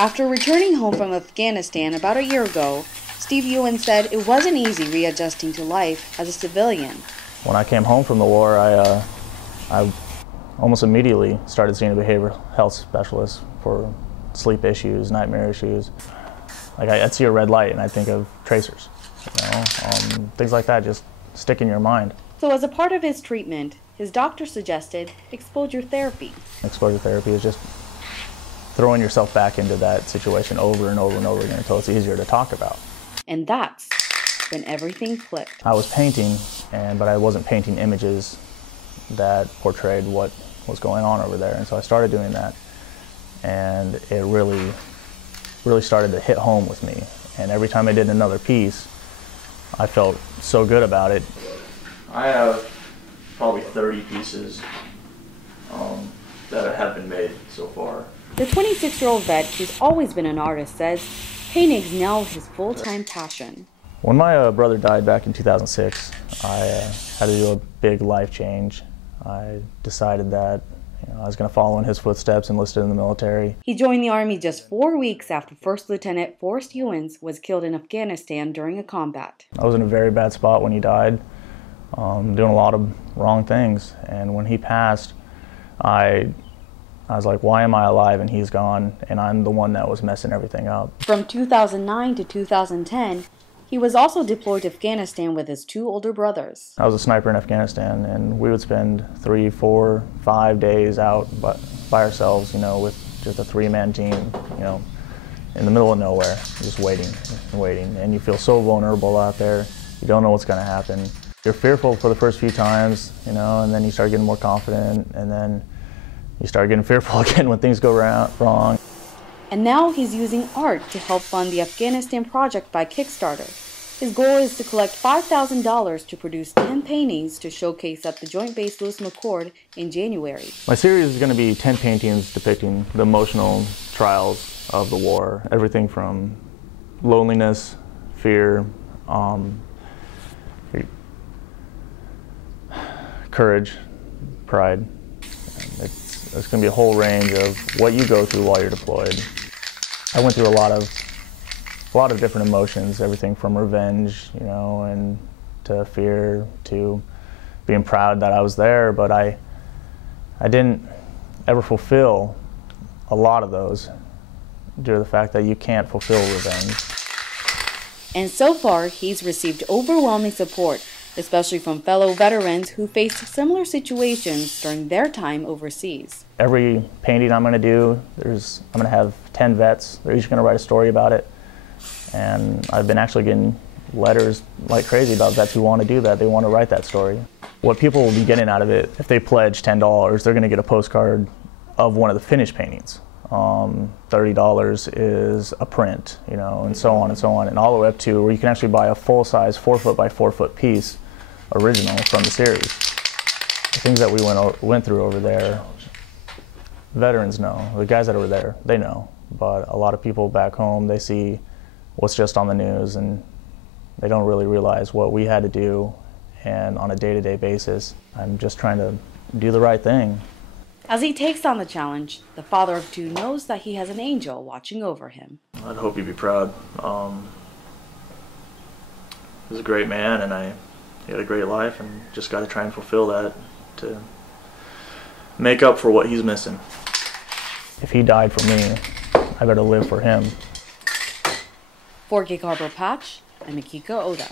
After returning home from Afghanistan about a year ago, Steve Ewan said it wasn't easy readjusting to life as a civilian. When I came home from the war, I almost immediately started seeing a behavioral health specialist for sleep issues, nightmare issues. Like I'd see a red light and I'd think of tracers, things like that just stick in your mind. So as a part of his treatment, his doctor suggested exposure therapy. Exposure therapy is just throwing yourself back into that situation over and over and over again until it's easier to talk about. And that's when everything clicked. I was painting, but I wasn't painting images that portrayed what was going on over there. And so I started doing that, and it really started to hit home with me. And every time I did another piece, I felt so good about it. I have probably 30 pieces that have been made so far. The 26-year-old vet, who's always been an artist, says painting is now his full-time passion. When my brother died back in 2006, I had to do a big life change. I decided that I was going to follow in his footsteps, enlisted in the military. He joined the Army just 4 weeks after First Lieutenant Forrest Ewans was killed in Afghanistan during a combat. I was in a very bad spot when he died, doing a lot of wrong things. And when he passed, I was like, why am I alive and he's gone, and I'm the one that was messing everything up. From 2009 to 2010, he was also deployed to Afghanistan with his 2 older brothers. I was a sniper in Afghanistan, and we would spend 3, 4, 5 days out by ourselves, with just a 3-man team, in the middle of nowhere, just waiting and waiting. And you feel so vulnerable out there. You don't know what's going to happen. You're fearful for the first few times, and then you start getting more confident, and then you start getting fearful again when things go wrong. And now he's using art to help fund the Afghanistan Project by Kickstarter. His goal is to collect $5,000 to produce 10 paintings to showcase at the Joint Base Lewis McChord in January. My series is going to be 10 paintings depicting the emotional trials of the war. Everything from loneliness, fear, courage, pride. It's going to be a whole range of what you go through while you're deployed. I went through a lot of different emotions, everything from revenge, and to fear, to being proud that I was there, but I didn't ever fulfill a lot of those due to the fact that you can't fulfill revenge. And so far, he's received overwhelming support, especially from fellow veterans who faced similar situations during their time overseas. Every painting I'm going to do, I'm going to have 10 vets. They're each going to write a story about it. And I've been actually getting letters like crazy about vets who want to do that. They want to write that story. What people will be getting out of it, if they pledge $10, they're going to get a postcard of one of the finished paintings. $30 is a print, and so on and so on, and all the way up to where you can actually buy a full-size 4-foot by 4-foot piece, original from the series. The things that we went through over there, veterans know. The guys that were there, they know. But a lot of people back home, they see what's just on the news, and they don't really realize what we had to do. And on a day-to-day basis, I'm just trying to do the right thing. As he takes on the challenge, the father of 2 knows that he has an angel watching over him. I'd hope he'd be proud. He was a great man, and he had a great life, and just got to try and fulfill that to make up for what he's missing. If he died for me, I better live for him. For Gig Harbor Patch, I'm Akiko Oda.